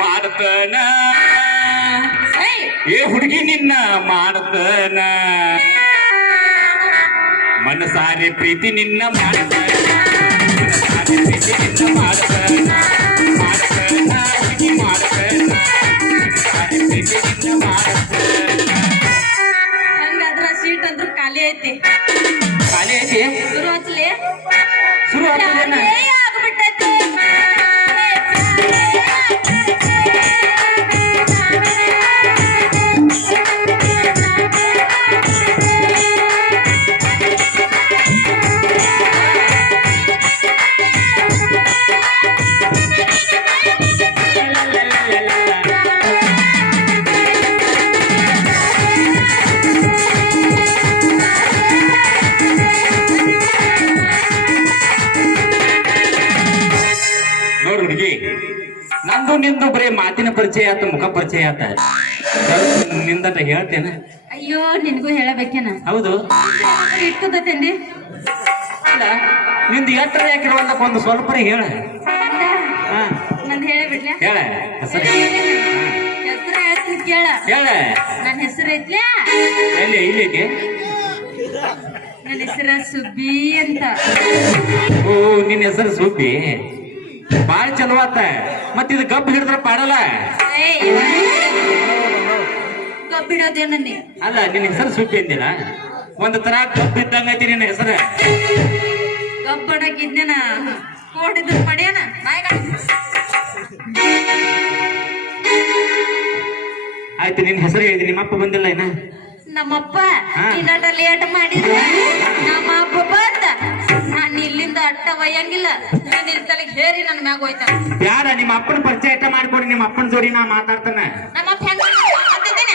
ಮಾಡ್ತನ. ಏ ಹುಡುಗಿ ನಿನ್ನ ಮಾಡ್ತನ. ಮನಸಾರೆ ಪ್ರೀತಿ ನಿನ್ನ ಮಾಡ್ತನ. ಮನಸಾರೆ ಪ್ರೀತಿ ನಿನ್ನ ಮಾಡ್ತನ. ಮಾಡ್ತನ ಹುಡುಗಿ ಮಾಡ್ತನ. ಮನಸಾರೆ ಪ್ರೀತಿ ನಿನ್ನ ಮಾಡ್ತನ. ಸೀಟ್ ಅಂದ್ರ ಖಾಲಿ ಐತಿ. ಹುಡುಗಿ ನಂದು ನಿಂದು ಬರೀ ಮಾತಿನ ಪರಿಚಯ ಆತ ಮುಖ ಪರಿಚಯ ಆತ ಸ್ವಲ್ಪ ಹೇಳ್ತೇನೆ? ಅಯ್ಯೋ ನಿನ್ಗೂ ಹೇಳಬೇಕೇನ? ಹೌದು. ಇಟ್ಟದತ್ತೇನ್ರಿ? ನಿಂದು ಎತ್ತರ ಯಾಕಿರುವಂತ ಒಂದು ಸ್ವಲ್ಪ ಹೇಳ. ಹಾ. ನಂದ್ ಹೇಳಬಿಡ್ಲ ಹೇಳ. ಹೆಸರು ಹೇಳ್ತೀನಿ ಕೇಳ. ಹೇಳ. ನನ್ನ ಹೆಸರು ಐತ್ಲ್ಯಾ ಎಲ್ಲಿ ಇಲ್ಲಿ ಐತಿ? ನನ್ನ ಹೆಸರು ಸುಬ್ಬಿ ಅಂತ. ಓ ನಿನ್ನ ಹೆಸರು ಸೂಪಿ ಬಾಳ ಚಲೋ ಆತ. ಮತ್ ಇದು ಗಪ್ ಹಿಡಿದ್ರ ಪಾಡಲ್ಲ. ಕಬ್ಬಿಡೋದೇನನ್ನಿ ಅಲ್ಲ ನಿನ್ನ ಹೆಸರು ಸುಪ್ಪಿ ಅಂದಿಲ್ಲ? ಒಂದ್ ತರ ಕಪ್ ಇದ್ದಂಗ ಐತಿ ನಿನ್ನ ಹೆಸರು. ಕಬ್ಬಡಕ್ಕಿದ್ನೇನ ಕೋಡಿದ್ರು ಪಡೆಯನ? ಆಯ್ತು ನಿನ್ನ ಹೆಸರು ಹೇಳಿದಿ ನಿಮ್ಮಪ್ಪ ಬಂದಿಲ್ಲ ಏನ ನಮ್ಮಪ್ಪ. ಇನ್ನಟ ಲೇಟ್ ಮಾಡಿದ್ರ ಒಯ್ಯಂಗಿಲ್ಲ ನಾನು ತಲೆಗೆ ಹೇರಿ ನನ್ನ ಮ್ಯಾಗ ಹೋಯ್ತಾನ. ಯಾರ ನಿಮ್ಮ ಅಪ್ಪನ ಪರಿಚಯ ಇಟ್ಟ ಮಾಡ್ಕೊಡಿ ನಿಮ್ಮ ಅಪ್ಪನ ಜೋಡಿ ನಾ ಮಾತಾಡ್ತಾನೆ. ನಮ್ಮಪ್ಪ